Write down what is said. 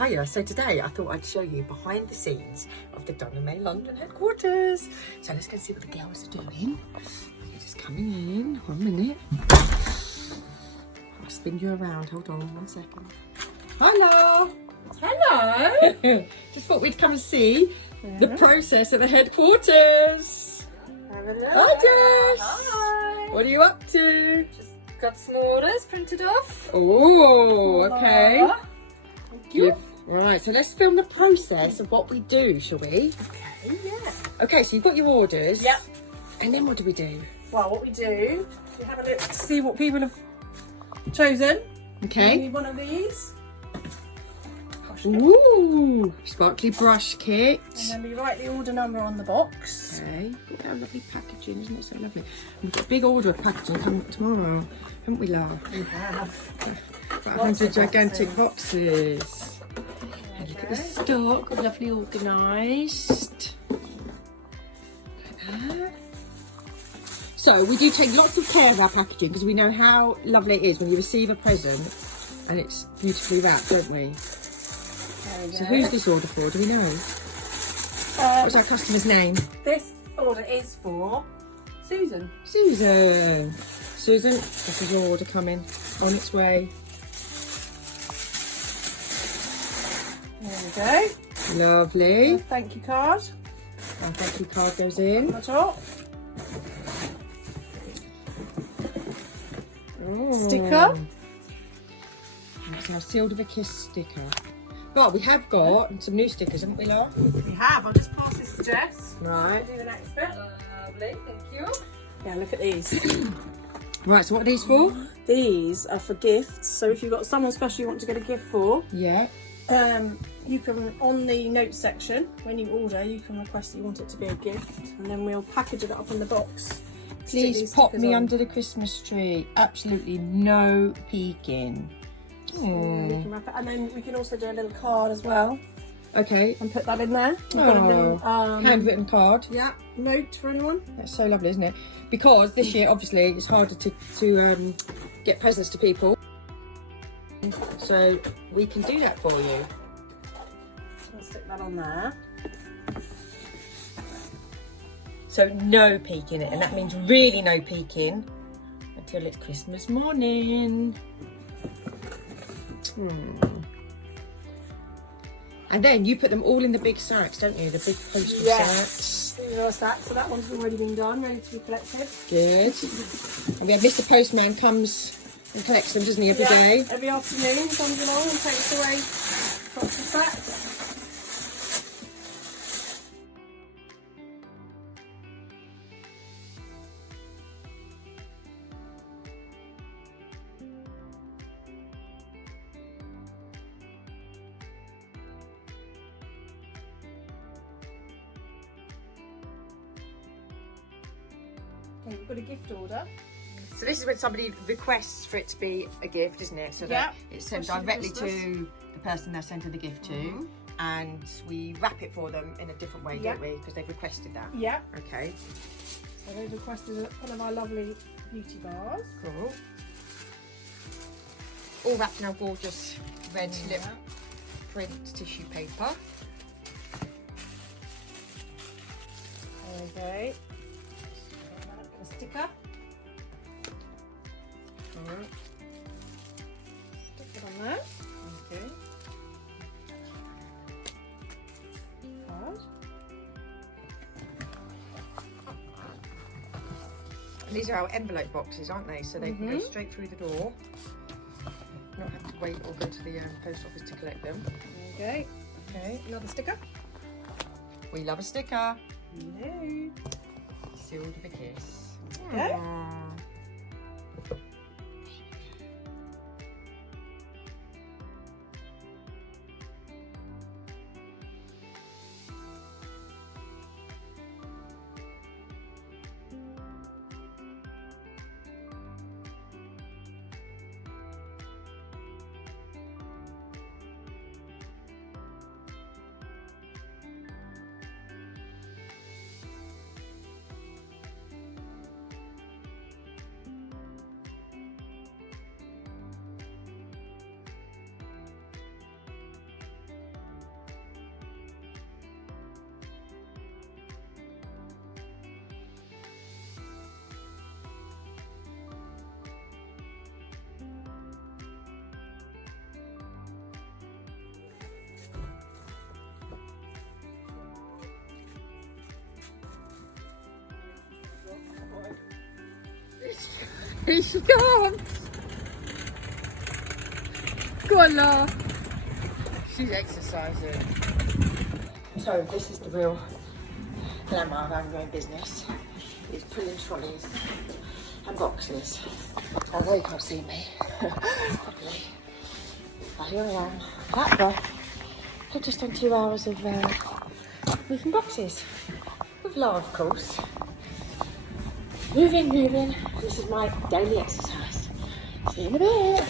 Hiya, so today I thought I'd show you behind the scenes of the Donna May London headquarters. So let's go see what the girls are doing. You're just coming in, 1 minute. I'll spin you around, hold on 1 second. Hello! Hello! Just thought we'd come and see the process at the headquarters. Have a look. Hi Jess! Hi! What are you up to? Just got some orders printed off. Oh, okay. Thank you. Right, so let's film the process of what we do, shall we? Okay, yeah. Okay, so you've got your orders. Yep. And then what do we do? Well, what we do, we have a look to see what people have chosen. Okay. We need one of these. Ooh, sparkly brush kit. And then we write the order number on the box. Okay. Look at how lovely packaging, isn't it so lovely? We've got a big order of packaging coming up tomorrow, haven't we, Lara? We have. About 100 gigantic boxes. Okay. Look at the stock, lovely organised. Look at that. So we do take lots of care of our packaging because we know how lovely it is when you receive a present and it's beautifully wrapped, don't we? So who's this order for? Do we know? What's our customer's name? This order is for Susan. Susan. Susan, this is your order coming on its way. There we go. Lovely. Thank you card. Our thank you card goes in. On the top. Oh. Sticker. That's our sealed with a kiss sticker. But we have got some new stickers, haven't we, Laura? We have. I'll just pass this to Jess. Right. Do the next bit. Lovely, thank you. Yeah, look at these. Right, so what are these for? These are for gifts. So if you've got someone special you want to get a gift for, Yeah. you can, on the notes section, when you order, you can request that you want it to be a gift, and then we'll package it up in the box. Please pop me under the Christmas tree. Absolutely no peeking. So we can wrap it, and then we can also do a little card as well Okay. and put that in there. We've got a little, Handwritten card. yeah, note for anyone. That's so lovely, isn't it? Because this year, obviously, it's harder to get presents to people. So we can do that for you. So I'll stick that on there. So no peeking it, and that means really no peeking until it's Christmas morning. And then you put them all in the big sacks, don't you? The big postal sacks. These are our sacks, so that one's already been done, ready to be collected. Good. And we have Mr. Postman comes and collects them, doesn't he, every day? Every afternoon he comes along and takes away lots of sacks. Okay, we've got a gift order. So this is when somebody requests for it to be a gift, isn't it? So that it's sent directly to the person they're sending the gift to, and we wrap it for them in a different way, don't we? Because they've requested that. Yeah. Okay. So they've requested one of our lovely beauty bars. Cool. All wrapped in our gorgeous red lip print tissue paper. Okay. A sticker. Alright. Stick it on there. Okay. Card. And these are our envelope boxes, aren't they? So they can go straight through the door. Not have to wait or go to the post office to collect them. Okay. Okay. Another sticker. We love a sticker. No. Sealed with a kiss. Okay. Aww. Here she comes. Go on, Laura. She's exercising. So this is the real glamour of having your own business. Is pulling trolleys and boxes. Although you can't see me properly. But here I am, that breath. I've just done 2 hours of moving boxes. With Laura, of course. Moving. This is my daily exercise. See you in a bit.